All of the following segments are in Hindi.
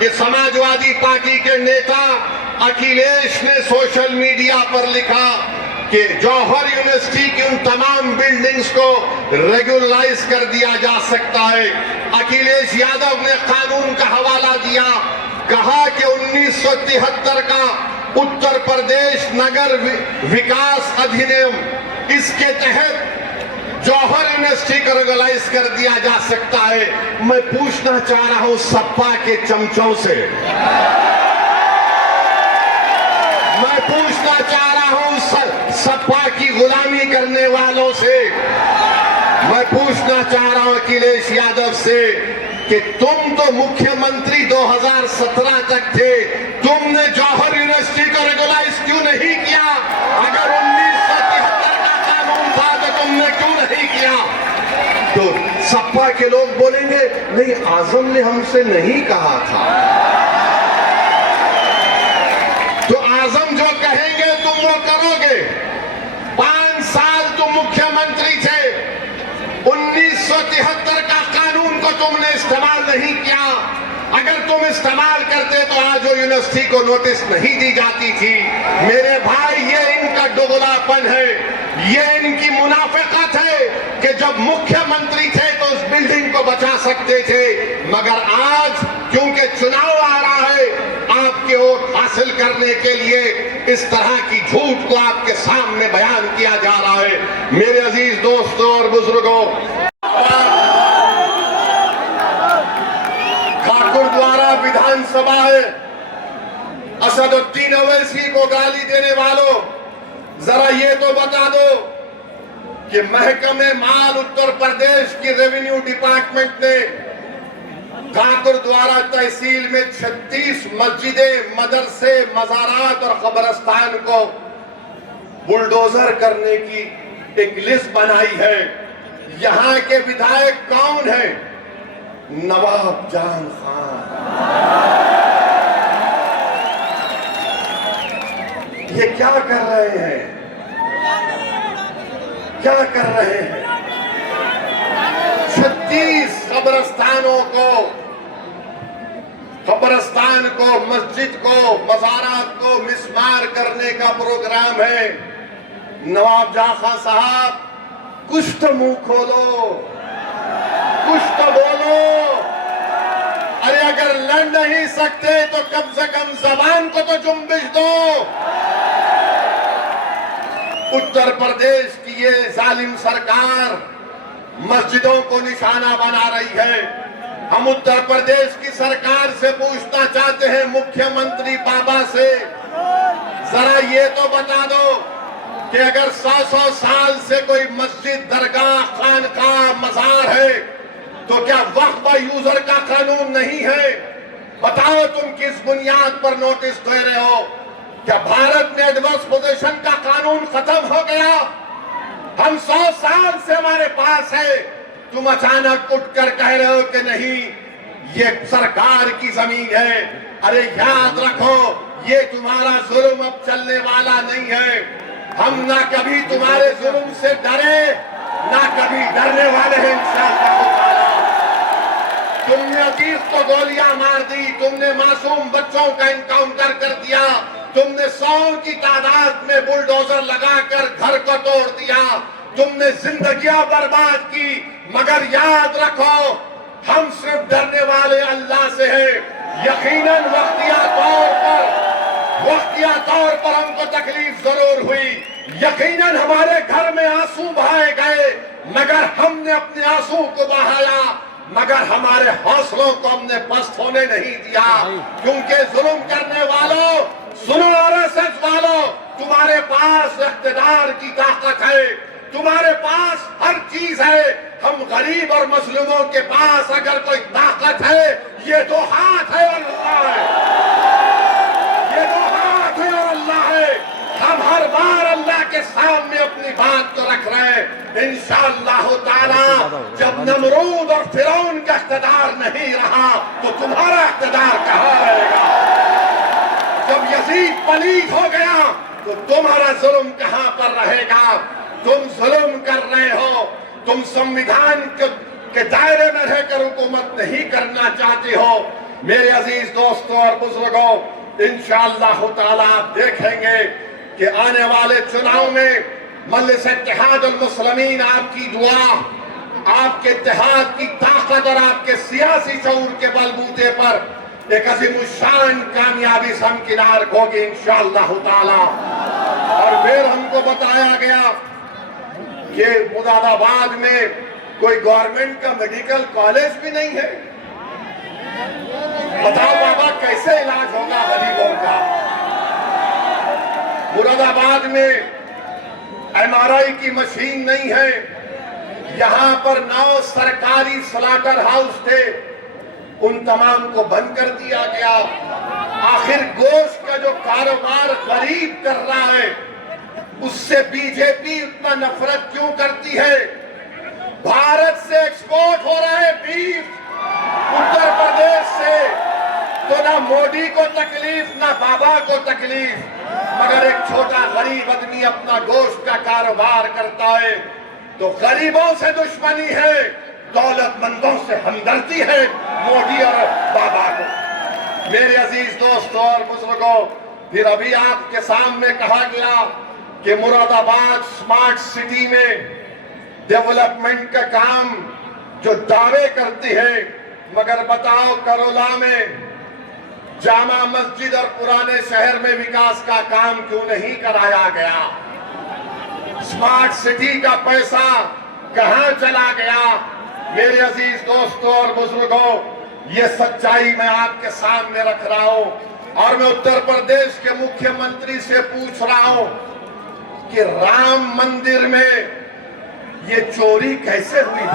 कि समाजवादी पार्टी के नेता अखिलेश ने सोशल मीडिया पर लिखा कि जौहर यूनिवर्सिटी की उन तमाम बिल्डिंग्स को रेगुलराइज कर दिया जा सकता है। अखिलेश यादव ने कानून का हवाला दिया, कहा कि 1973 का उत्तर प्रदेश नगर विकास अधिनियम, इसके तहत जौहर यूनिवर्सिटी को रेगुलराइज कर दिया जा सकता है। मैं पूछना चाह रहा हूं सपा के चमचों से, मैं पूछना चाह रहा हूं सपा की गुलामी करने वालों से, मैं पूछना चाह रहा हूं अखिलेश यादव से कि तुम तो मुख्यमंत्री 2017 तक थे, तुमने जौहर यूनिवर्सिटी को रेगुलराइज क्यों नहीं किया? अगर 1973 का कानून था तो तुमने क्यों नहीं किया? तो सपा के लोग बोलेंगे नहीं, आजम ने हमसे नहीं कहा था। तो आजम जो कहेंगे तुम वो करोगे। 5 साल तुम मुख्यमंत्री थे, 1973 का कानून को तुमने इस्तेमाल नहीं किया। अगर तुम इस्तेमाल करते तो आज वो यूनिवर्सिटी को नोटिस नहीं दी जाती थी। मेरे भाई, ये इनका दोगलापन है, ये इनकी मुनाफिकत है कि जब मुख्यमंत्री थे तो उस बिल्डिंग को बचा सकते थे, मगर आज क्योंकि चुनाव आ रहा है, आपके वोट हासिल करने के लिए इस तरह की झूठ को आपके सामने बयान किया जा रहा है। मेरे अजीज दोस्तों और बुजुर्गों, गुरुद्वारा विधानसभा है, असदुद्दीन अवैसी को गाली देने वालों, जरा ये तो बता दो कि महकमे माल उत्तर प्रदेश की रेवेन्यू डिपार्टमेंट ने गुरुद्वारा तहसील में 36 मस्जिदें, मदरसे, मज़ारात और कब्रिस्तान को बुलडोजर करने की एक लिस्ट बनाई है। यहां के विधायक कौन है? नवाब जान खान। ये क्या कर रहे हैं? क्या कर रहे हैं? 36 कब्रिस्तान को, मस्जिद को, मज़ारात को मिसमार करने का प्रोग्राम है। नवाब जान खान साहब, कुछ तो मुंह खोलो, कुछ तो बोलो। अरे अगर लड़ नहीं सकते तो कम से कम जबान को तो जुम्बिश दो। उत्तर प्रदेश की ये जालिम सरकार मस्जिदों को निशाना बना रही है। हम उत्तर प्रदेश की सरकार से पूछना चाहते हैं, मुख्यमंत्री बाबा से, जरा ये तो बता दो कि अगर 100 साल से कोई मस्जिद, दरगाह, खानकाह, मज़ार है तो क्या वक्फ यूजर का कानून नहीं है? बताओ तुम किस बुनियाद पर नोटिस दे रहे हो? क्या भारत में एडवर्स पोजीशन का कानून खत्म हो गया? हम 100 साल से हमारे पास है, तुम अचानक उठकर कह रहे हो कि नहीं ये सरकार की जमीन है। अरे याद रखो, ये तुम्हारा जुल्म अब चलने वाला नहीं है। हम ना कभी तुम्हारे जुल्म से डरे, ना कभी डरने वाले हैं इंशाअल्लाह। तुमने अजीज को गोलियां मार दी, तुमने मासूम बच्चों का इनकाउंटर कर दिया, तुमने 100 की तादाद में बुलडोजर लगाकर घर को तोड़ दिया, तुमने जिंदगियां बर्बाद की। मगर याद रखो, हम सिर्फ डरने वाले अल्लाह से हैं। यकीनन वक्तिया तौर पर हमको तकलीफ जरूर हुई, यकीनन हमारे घर में आंसू बहाए गए, मगर हमने अपने आंसू को बहाया, मगर हमारे हौसलों को हमने पस्त होने नहीं दिया। क्योंकि जुल्म करने वालों, सुनो आरएसएस वालों, तुम्हारे पास इख्तिदार की ताकत है, तुम्हारे पास हर चीज है। हम गरीब और मजलूमों के पास अगर कोई ताकत है, ये 2 हाथ है और अल्लाह है, ये 2 हाथ है और अल्लाह है। हम हर बार अल्लाह के सामने अपनी बात को रख रहे हैं। इंशाअल्लाह ताला जब नमरूद और फिरौन का इख्तिदार नहीं रहा तो तुम्हारा इख्तिदार कहाँ रहेगा? जब यजीद पलीद हो गया तो तुम्हारा जुल्म कहाँ पर रहेगा? तुम जुल्म कर रहे हो, तुम संविधान के दायरे में रहकर हुकूमत नहीं करना चाहते हो। मेरे अजीज दोस्तों और बुजुर्गों, इंशाअल्लाह ताला आप देखेंगे कि आने वाले चुनाव में मजलिस इत्तेहादुल मुस्लिमीन आपकी दुआ, आपके इत्तेहाद की ताकत और आपके सियासी शऊर के बलबूते पर एक अजीमुशान कामयाबी से हमकिनार होगी इंशाअल्लाह ताला। और फिर हमको बताया गया कि मुरादाबाद में कोई गवर्नमेंट का मेडिकल कॉलेज भी नहीं है। बताओ बाबा, कैसे इलाज होगा गरीबों का? मुरादाबाद में एमआरआई की मशीन नहीं है। यहां पर 9 सरकारी स्लाटर हाउस थे, उन तमाम को बंद कर दिया गया। आखिर गोश्त का जो कारोबार गरीब कर रहा है, उससे बीजेपी उतना नफरत क्यों करती है? भारत से एक्सपोर्ट हो रहा है बीफ उत्तर प्रदेश से, तो ना मोदी को तकलीफ ना बाबा को तकलीफ, मगर एक छोटा गरीब आदमी अपना गोश्त का कारोबार करता है तो गरीबों से दुश्मनी है, दौलतमंदों से हमदर्दी है मोदी और बाबा को। मेरे अजीज दोस्तों और बुजुर्गों, फिर अभी आपके सामने कहा गया कि मुरादाबाद स्मार्ट सिटी में डेवलपमेंट का काम जो दावे करती है, मगर बताओ करोला में जामा मस्जिद और पुराने शहर में विकास का काम क्यों नहीं कराया गया? स्मार्ट सिटी का पैसा कहां चला गया? मेरे अजीज दोस्तों और बुजुर्गों, ये सच्चाई मैं आपके सामने रख रहा हूं और मैं उत्तर प्रदेश के मुख्यमंत्री से पूछ रहा हूं कि राम मंदिर में ये चोरी कैसे हुई?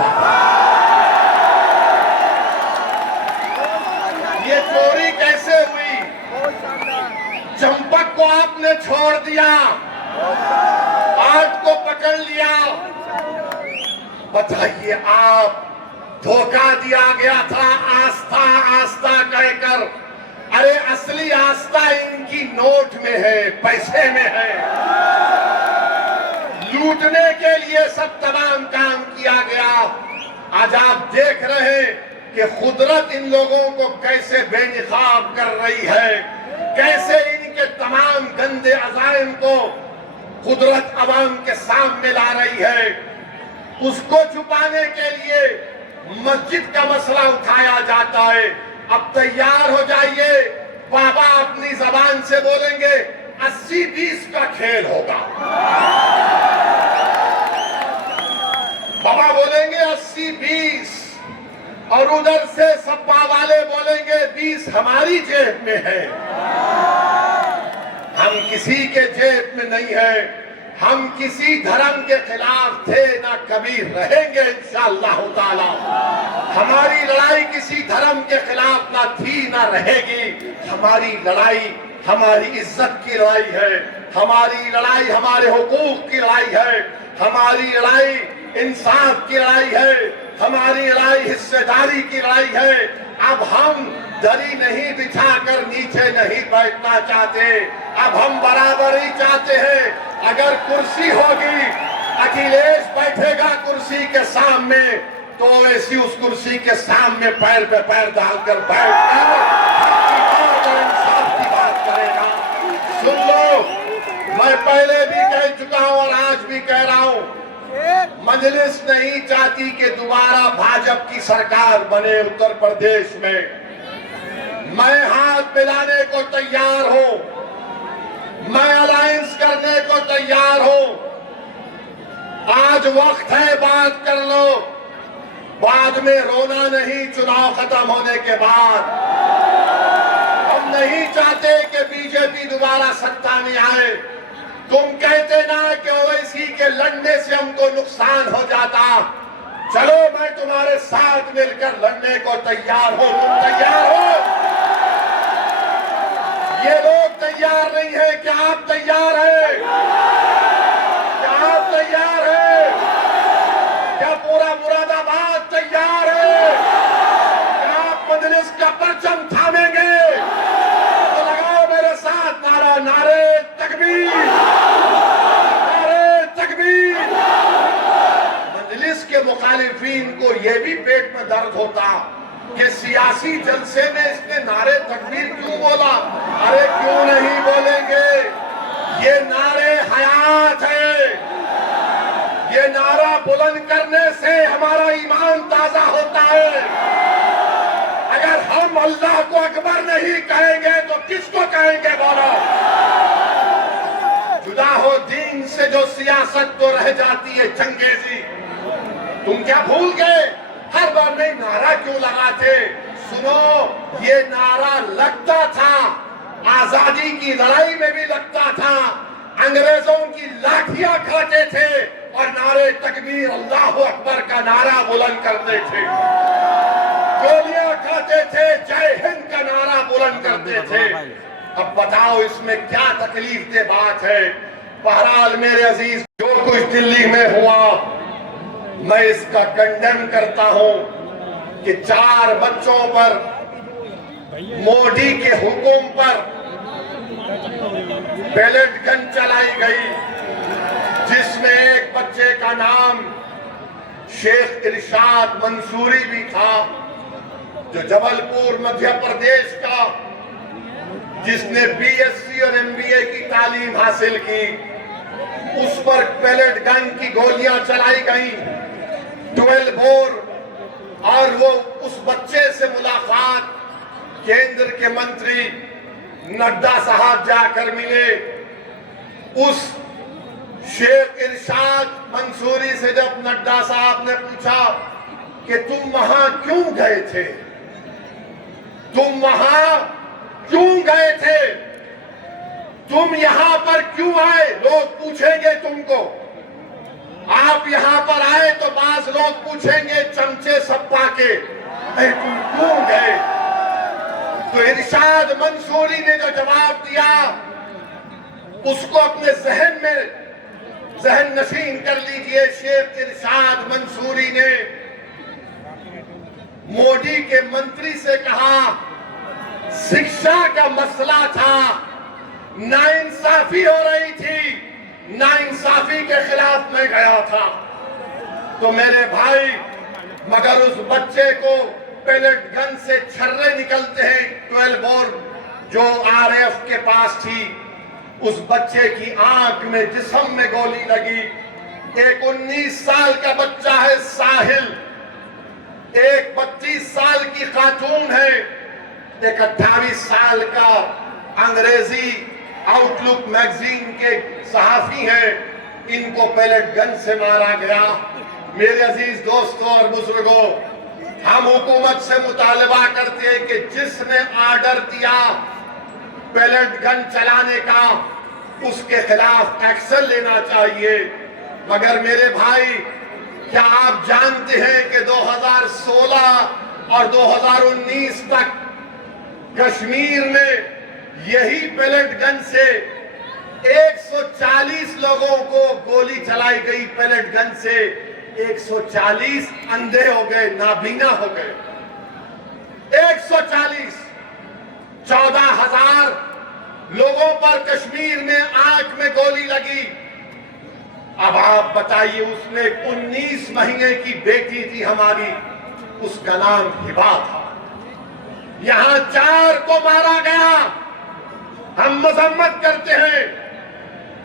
ये चोरी कैसे हुई? चंपक को आपने छोड़ दिया, आठ को पकड़ लिया। बताइए, आप धोखा दिया गया था आस्था आस्था कहकर। अरे असली आस्था इनकी नोट में है, पैसे में है। लूटने के लिए सब तमाम काम किया गया। आज आप देख रहे हैं कि कुदरत इन लोगों को कैसे बेनिकाब कर रही है, कैसे इनके तमाम गंदे अज़ाइम को कुदरत अवाम के सामने ला रही है। उसको छुपाने के लिए मस्जिद का मसला उठाया जाता है। अब तैयार हो जाइए, बाबा अपनी जबान से बोलेंगे 80-20 का खेल होगा। बाबा बोलेंगे 80-20 और उधर से सपा वाले बोलेंगे 20 हमारी जेब में है। हम किसी के जेब में नहीं है। हम किसी धर्म के खिलाफ थे ना कभी रहेंगे इंशाअल्लाह ताला। हमारी लड़ाई किसी धर्म के खिलाफ ना थी ना रहेगी। हमारी लड़ाई हमारी इज्जत की लड़ाई है। हमारी लड़ाई हमारे हुकूक की लड़ाई है। हमारी लड़ाई इंसाफ की लड़ाई है। हमारी लड़ाई हिस्सेदारी की लड़ाई है। अब हम दरी नहीं बिछाकर नीचे नहीं बैठना चाहते, अब हम बराबरी चाहते हैं। अगर कुर्सी होगी, अखिलेश बैठेगा कुर्सी के सामने, तो ऐसी उस कुर्सी के सामने पैर पे पैर डालकर बैठकर इंसाफ की बात करेगा। सुन लो, मैं पहले भी कह चुका हूं और आज भी कह रहा हूं, मजलिस नहीं चाहती कि दोबारा भाजपा की सरकार बने उत्तर प्रदेश में। मैं हाथ मिलाने को तैयार हूं, मैं अलायंस करने को तैयार हूं। आज वक्त है, बात कर लो, बाद में रोना नहीं। चुनाव खत्म होने के बाद हम नहीं चाहते कि बीजेपी दोबारा सत्ता में आए। तुम कहते ना कि ओवैसी के लड़ने से हमको नुकसान हो जाता। चलो, मैं तुम्हारे साथ मिलकर लड़ने को तैयार हूं। तुम तैयार हो? ये लोग तैयार नहीं है, क्या आप तैयार हैं? क्या आप तैयार हैं? क्या पूरा मुरादाबाद तैयार है? क्या आप मजलिस का परचम थामेंगे? तो लगाओ मेरे साथ नारा, नारे तकबीर, नारे तकबीर। मजलिस के मुखालिफिन को यह भी पेट में दर्द होता कि सियासी जलसे में इसने नारे तकबीर क्यों बोला। अरे क्यों नहीं बोलेंगे, ये नारे हयात है। ये नारा बुलंद करने से हमारा ईमान ताजा होता है। अगर हम अल्लाह को अकबर नहीं कहेंगे तो किसको कहेंगे बोलो। जुदा हो दीन से जो सियासत तो रह जाती है चंगेजी। तुम क्या भूल गए, हर बार में नारा क्यों लगाते। सुनो, ये नारा लगता था, आजादी की लड़ाई में भी लगता था। अंग्रेजों की लाठियां खाते थे और नारे तकबीर अल्लाह अकबर का नारा बुलंद करते थे। गोलियां खाते थे, जय हिंद का नारा बुलंद करते थे। अब बताओ इसमें क्या तकलीफ दे बात है। बहरहाल मेरे अजीज, जो कुछ दिल्ली में हुआ मैं इसका कंडेम करता हूं कि 4 बच्चों पर मोदी के हुक्म पर पेलेट गन चलाई गई, जिसमें एक बच्चे का नाम शेख इरशाद मंसूरी भी था, जो जबलपुर मध्य प्रदेश का, जिसने बीएससी और एमबीए की तालीम हासिल की। उस पर पेलेट गन की गोलियां चलाई गई, 12 बोर। और वो उस बच्चे से मुलाकात केंद्र के मंत्री नड्डा साहब जाकर मिले। उस शेख इरशाद मंसूरी से जब नड्डा साहब ने पूछा कि तुम वहां क्यों गए थे, तुम वहां क्यों गए थे, तुम यहां पर क्यों आए, लोग पूछेंगे तुमको। आप यहां पर आए तो बाज लोग पूछेंगे चमचे सप्पा के, तुम क्यों गए। तो इरशाद मंसूरी ने जो जवाब दिया उसको अपने जहन नशीन कर लीजिए। शेख इरशाद मंसूरी ने मोदी के मंत्री से कहा, शिक्षा का मसला था, नाइंसाफी हो रही थी, नाइंसाफी के खिलाफ मैं गया था। तो मेरे भाई, मगर उस बच्चे को पेलेट गन से छर्रे निकलते हैं, 12 बोर जो आरएफ के पास थी। उस बच्चे की आंख में, जिस्म में गोली लगी। एक 19 साल का बच्चा है साहिल, एक 32 साल की खातून है, एक 28 साल का अंग्रेजी आउटलुक मैगजीन के सहाफी हैं। इनको पेलेट गन से मारा गया। मेरे अजीज दोस्तों और बुजुर्गों, हम हुकूमत से मुतालबा करते हैं कि जिसने आर्डर दिया पेलेट गन चलाने का, उसके खिलाफ एक्शन लेना चाहिए। मगर मेरे भाई, क्या आप जानते हैं कि 2016 और 2019 तक कश्मीर में यही पेलेट गन से 140 लोगों को गोली चलाई गई। पेलेट गन से 140 अंधे हो गए, नाबीना हो गए। 140, 14,000 लोगों पर कश्मीर में आंख में गोली लगी। अब आप बताइए, उसमें 19 महीने की बेटी थी हमारी, उसका नाम हिबा था। यहां 4 को मारा गया। हम मजम्मत करते हैं,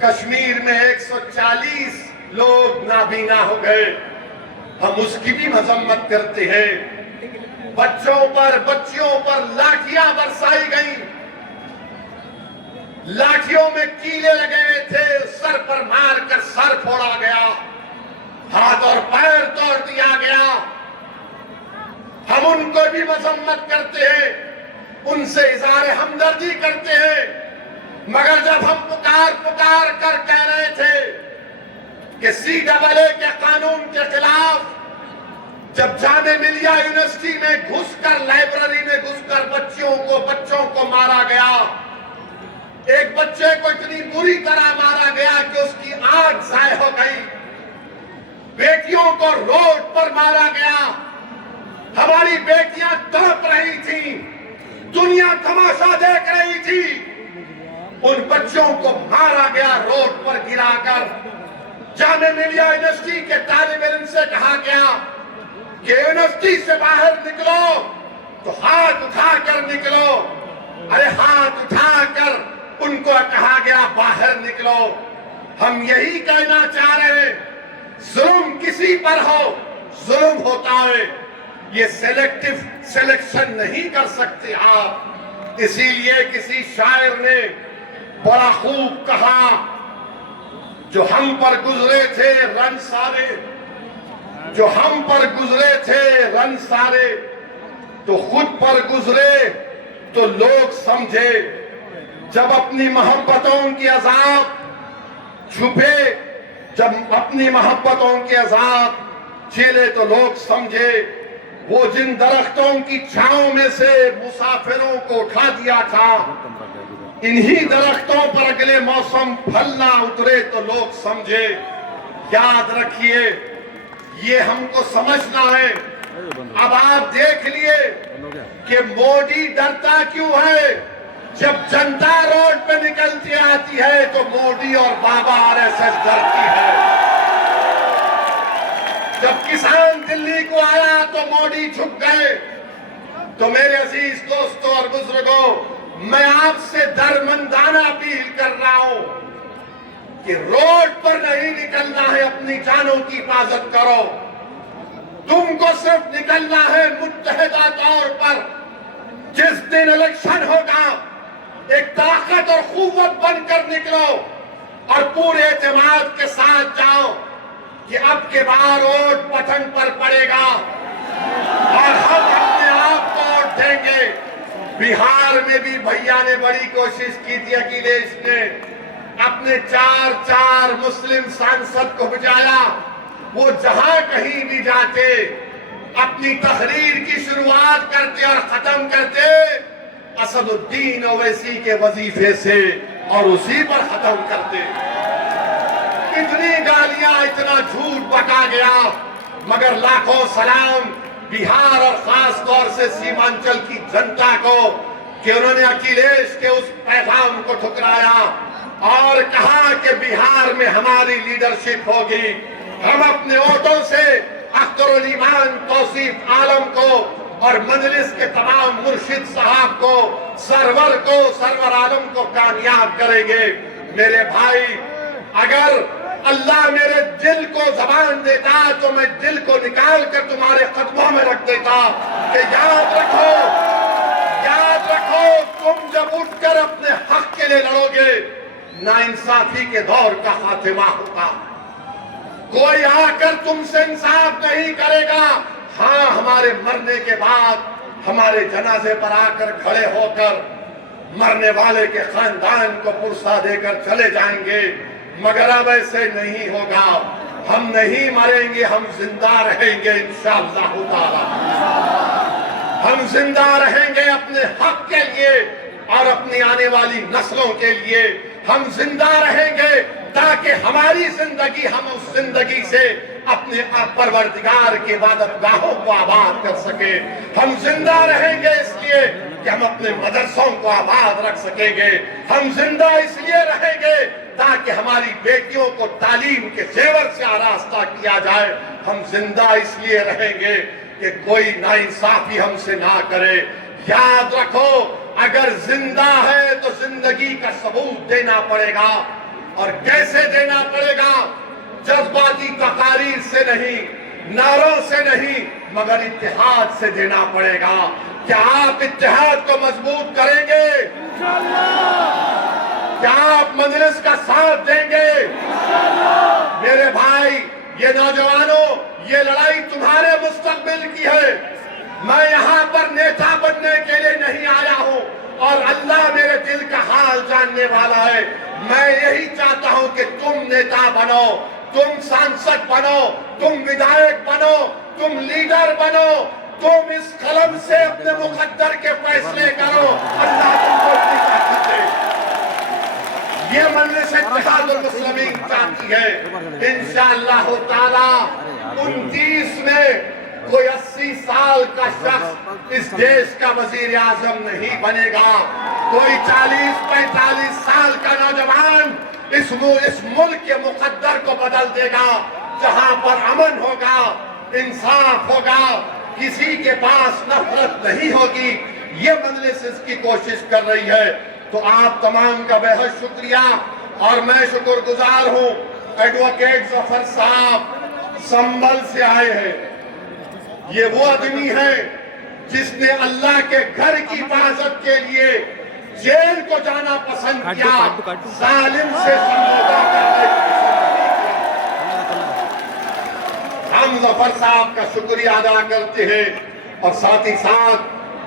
कश्मीर में 140 लोग नाबीना हो गए, हम उसकी भी मजम्मत करते हैं। बच्चों पर, बच्चियों पर लाठियां बरसाई गई, लाठियों में कीले लगे हुए थे, सर पर मारकर सर फोड़ा गया, हाथ और पैर तोड़ दिया गया। हम उनको भी मजम्मत करते हैं, उनसे इज़हार हमदर्दी करते हैं। मगर जब हम पुकार कर कह रहे थे कि CAA के कानून के खिलाफ, जब जामे मिलिया यूनिवर्सिटी में घुसकर, लाइब्रेरी में घुसकर बच्चों को मारा गया, एक बच्चे को इतनी बुरी तरह मारा गया कि उसकी आंख ज़ाय हो गई, बेटियों को रोड पर मारा गया, हमारी बेटियां तड़प रही थी, दुनिया तमाशा देख रही थी, उन बच्चों को मारा गया, रोड पर गिराकर। जामे मिलिया यूनिवर्सिटी के तालिब इल्म से कहा गया कि यूनिवर्सिटी से बाहर निकलो, तो हाथ उठाकर निकलो। अरे हाथ उठाकर उनको कहा गया बाहर निकलो। हम यही कहना चाह रहे हैं, जुल्म किसी पर हो, जुल्म होता है, ये सेलेक्टिव सिलेक्शन नहीं कर सकते आप। इसीलिए किसी शायर ने बड़ा खूब कहा, जो हम पर गुजरे थे रन सारे, जो हम पर गुजरे थे रन सारे, तो खुद पर गुजरे तो लोग समझे। जब अपनी मोहब्बतों की अजाब छुपे, जब अपनी मोहब्बतों के अजाब झेले तो लोग समझे। वो जिन दरख्तों की छांव में से मुसाफिरों को उठा दिया था, इन्हीं दरख्तों पर अगले मौसम फल ना उतरे तो लोग समझे। याद रखिए, ये हमको समझना है। अब आप देख लिए कि मोदी डरता क्यों है। जब जनता रोड पे निकलती आती है तो मोदी और बाबा आरएसएस डरती है। जब किसान दिल्ली को आया तो मोदी झुक गए। तो मेरे अजीज दोस्तों और बुजुर्गों, मैं आपसे दरमंदाना अपील कर रहा हूं कि रोड पर नहीं निकलना है, अपनी जानों की हिफाजत करो। तुमको सिर्फ निकलना है मुत्तहिदा तौर पर। जिस दिन इलेक्शन होगा, एक ताकत और कुव्वत बनकर निकलो और पूरे एतमाद के साथ जाओ कि अब के बार वोट पतन पर पड़ेगा और हम अपने आप को वोट देंगे। बिहार में भी भैया ने बड़ी कोशिश की थी, अखिलेश ने अपने चार मुस्लिम सांसद को बुझाया। वो जहां कहीं भी जाते, अपनी तहरीर की शुरुआत करते और खत्म करते असदुद्दीन ओवैसी के वजीफे से और उसी पर खत्म करते। इतनी गालियां, इतना झूठ बका गया, मगर लाखों सलाम बिहार और खास तौर से सीमांचल की जनता को कि उन्होंने अखिलेश के उस पैगाम को ठुकराया और कहा कि बिहार में हमारी लीडरशिप होगी। हम अपने वोटों से अख्तरुल ईमान तौसीफ आलम को और मजलिस के तमाम मुर्शिद साहब को, सरवर आलम को कामयाब करेंगे। मेरे भाई, अगर अल्लाह मेरे दिल को जबान देता तो मैं दिल को निकाल कर तुम्हारे कदमों में रख देता कि याद रखो, तुम जब उठकर अपने हक के लिए लड़ोगे, नाइंसाफी के दौर का खात्मा होगा। कोई आकर तुमसे इंसाफ नहीं करेगा। हाँ, हमारे मरने के बाद हमारे जनाजे पर आकर खड़े होकर मरने वाले के खानदान को पुरसा देकर चले जाएंगे, मगर अब ऐसे नहीं होगा। हम नहीं मरेंगे, हम जिंदा रहेंगे इंशाअल्लाह ताला। हम जिंदा रहेंगे अपने हक के लिए और अपनी आने वाली नस्लों के लिए। हम जिंदा रहेंगे ताकि हमारी जिंदगी, हम उस जिंदगी से अपने परवरदिगार के इबादतगाहों को आबाद कर सके। हम जिंदा रहेंगे इसलिए कि हम अपने मदरसों को आबाद रख सकेंगे। हम जिंदा इसलिए रहेंगे ताकि हमारी बेटियों को तालीम के जेवर से आरास्ता किया जाए। हम जिंदा इसलिए रहेंगे कि कोई नाइंसाफी हमसे ना करे। याद रखो, अगर जिंदा है तो जिंदगी का सबूत देना पड़ेगा। और कैसे देना पड़ेगा? जज्बाती तकारीर से नहीं, नारों से नहीं, मगर इत्तेहाद से देना पड़ेगा। क्या आप इत्तेहाद को मजबूत करेंगे? क्या आप मजलिस का साथ देंगे? मेरे भाई, ये नौजवानों, ये लड़ाई तुम्हारे मुस्तकबिल की है। मैं यहाँ पर नेता बनने के लिए नहीं आया हूँ और अल्लाह मेरे दिल का हाल जानने वाला है। मैं यही चाहता हूँ कि तुम नेता बनो, तुम सांसद बनो, तुम विधायक बनो, तुम लीडर बनो, तुम इस कलम से अपने मुकद्दर के फैसले करो। अल्लाह तुमको इतनी ताकत दे। ये मजलिस इत्तेहादुल मुस्लिमीन चाहती है। इंशाअल्लाह ताला 29 में कोई 80 साल का शख्स इस देश का वजीर आजम नहीं बनेगा। कोई 40-45 साल का नौजवान इस मुल्क के मुकद्दर को बदल देगा। जहां पर अमन होगा, इंसाफ होगा, किसी के पास नफरत नहीं होगी, ये मजलिस इसकी कोशिश कर रही है। तो आप तमाम का बेहद शुक्रिया और मैं शुक्रगुजार हूं। एडवोकेट जफर साहब संभल से आए हैं। ये वो आदमी है जिसने अल्लाह के घर की हिफाजत के लिए जेल को जाना पसंद किया, जालिम से समझौता करने की पसंद नहीं किया। हम जफर साहब का शुक्रिया अदा करते हैं और साथ ही साथ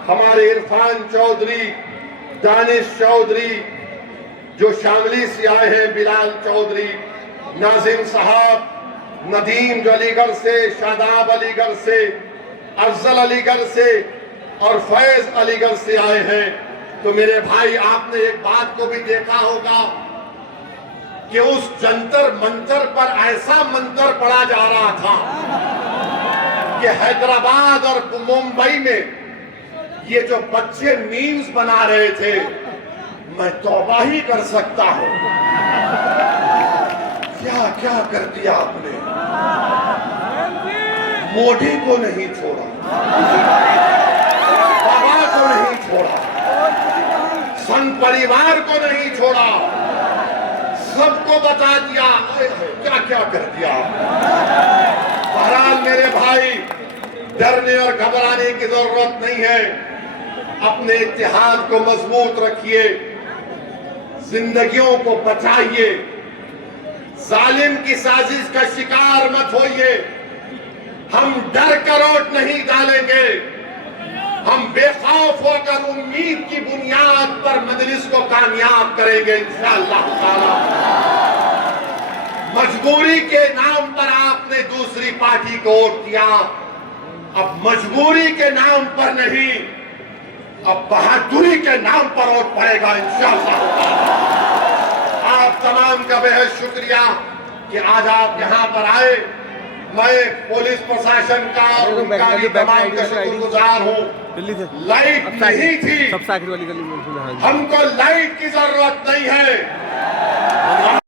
हमारे इरफान चौधरी, दानिश चौधरी जो शामली से आए हैं, बिलाल चौधरी, नाजिम साहब, नदीम जो अलीगढ़ से, शादाब अलीगढ़ से, अफजल अलीगढ़ से और फैज अलीगढ़ से आए हैं। तो मेरे भाई, आपने एक बात को भी देखा होगा कि उस जंतर मंतर पर ऐसा मंत्र पढ़ा जा रहा था कि हैदराबाद और मुंबई में ये जो बच्चे मीम्स बना रहे थे, मैं तौबा ही कर सकता हूं। क्या क्या कर दिया आपने। मोदी को नहीं छोड़ा, बाबा को नहीं छोड़ा, संघ परिवार को नहीं छोड़ा, सबको बता दिया। क्या क्या कर दिया। बहरहाल मेरे भाई, डरने और घबराने की जरूरत नहीं है। अपने इत्तेहाद को मजबूत रखिए, जिंदगियों को बचाइए, जालिम की साजिश का शिकार मत होइए। हम डर करोट नहीं डालेंगे, हम बेखौफ होकर उम्मीद की बुनियाद पर मजलिस को कामयाब करेंगे इंशाअल्लाह ताला। मजबूरी के नाम पर आपने दूसरी पार्टी को वोट दिया, अब मजबूरी के नाम पर नहीं, अब बहादुरी के नाम पर वोट पड़ेगा इंशाअल्लाह ताला। आप तमाम का बेहद शुक्रिया कि आज आप यहाँ पर आए। मैं पुलिस प्रशासन का और उनका भी तमाम का शुक्रगुजार हूँ। लाइट नहीं थी, हमको लाइट की जरूरत नहीं है।